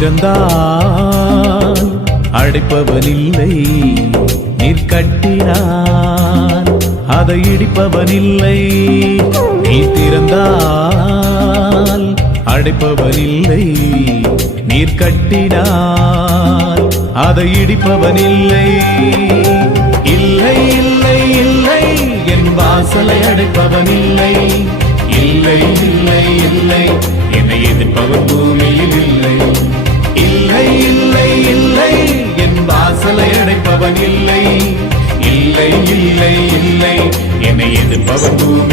திறந்தான் அடைப்பவனில்லை நீர் கட்டினான் அதை இடிப்பவனில்லை. நீ திறந்தால் அடைப்பவனில்லை நீர் கட்டினால் அதை இடிப்பவனில்லை. இல்லை இல்லை இல்லை என் வாசலை அடைப்பவனில்லை. இல்லை இல்லை இல்லை என்னை எதிர்ப்பவன் பூமி. அடைப்பவன் இல்லை. இல்லை இல்லை இல்லை. என்னை எதிர்ப்பவன் பூமியில்